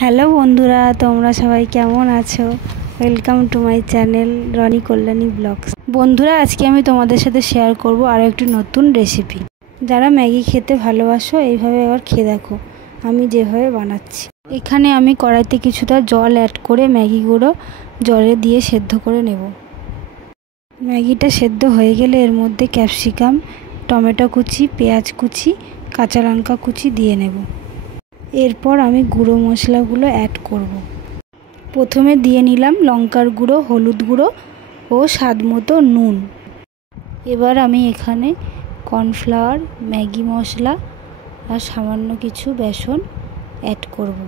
Hello বন্ধুরা, তোমরা সবাই কেমন আছো? Welcome to my channel Rony Kalyani blogs. বন্ধুরা, আজকে আমি তোমাদের সাথে শেয়ার করব আরও একটি নতুন রেসিপি। যারা ম্যাগি খেতে ভালোবাসো এইভাবে একবার খেয়ে দেখো আমি যেভাবে বানাচ্ছি। এখানে আমি কড়াইতে কিছুটা জল অ্যাড করে ম্যাগিগুলো জলে দিয়ে সেদ্ধ করে নেব। ম্যাগিটা সেদ্ধ হয়ে গেলে এর মধ্যে ক্যাপসিকাম, টমেটো কুচি, পেঁয়াজ কুচি, কাঁচা লঙ্কা কুচি দিয়ে নেব। এরপর আমি গুঁড়ো মশলাগুলো অ্যাড করব। প্রথমে দিয়ে নিলাম লঙ্কার গুঁড়ো, হলুদ গুঁড়ো ও স্বাদ মতো নুন। এবার আমি এখানে কর্নফ্লাওয়ার, ম্যাগি মশলা আর সামান্য কিছু বেসন অ্যাড করব।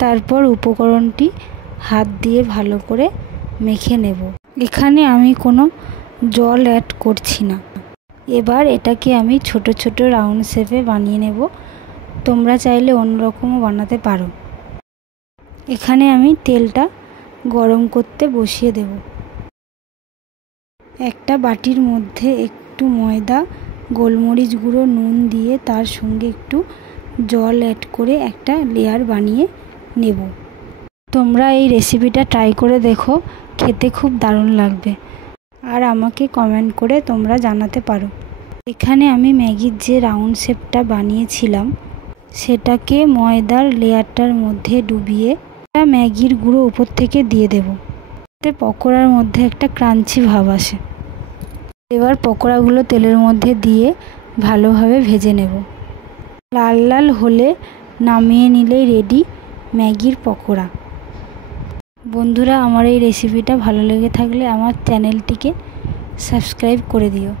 তারপর উপকরণটি হাত দিয়ে ভালো করে মেখে নেব। এখানে আমি কোনো জল অ্যাড করছি না। এবার এটাকে আমি ছোট ছোট রাউন্ড শেপে বানিয়ে নেব। তোমরা চাইলে অন্যরকমও বানাতে পারো। এখানে আমি তেলটা গরম করতে বসিয়ে দেব। একটা বাটির মধ্যে একটু ময়দা, গোলমরিচ গুঁড়ো, নুন দিয়ে তার সঙ্গে একটু জল অ্যাড করে একটা লেয়ার বানিয়ে নেব। তোমরা এই রেসিপিটা ট্রাই করে দেখো, খেতে খুব দারুণ লাগবে। আর আমাকে কমেন্ট করে তোমরা জানাতে পারো। এখানে আমি ম্যাগির যে রাউন্ড শেপটা বানিয়েছিলাম সেটাকে ময়দার লেয়ারটার মধ্যে ডুবিয়ে ম্যাগির গুঁড়ো উপর থেকে দিয়ে দেব, যাতে পকোড়ার মধ্যে একটা ক্রাঞ্চি ভাব আসে। এবার পকোড়াগুলো তেলের মধ্যে দিয়ে ভালোভাবে ভেজে নেব। লাল লাল হলে নামিয়ে নিলেই রেডি ম্যাগির পকোড়া। বন্ধুরা, আমার এই রেসিপিটা ভালো লেগে থাকলে আমার চ্যানেলটিকে সাবস্ক্রাইব করে দিও।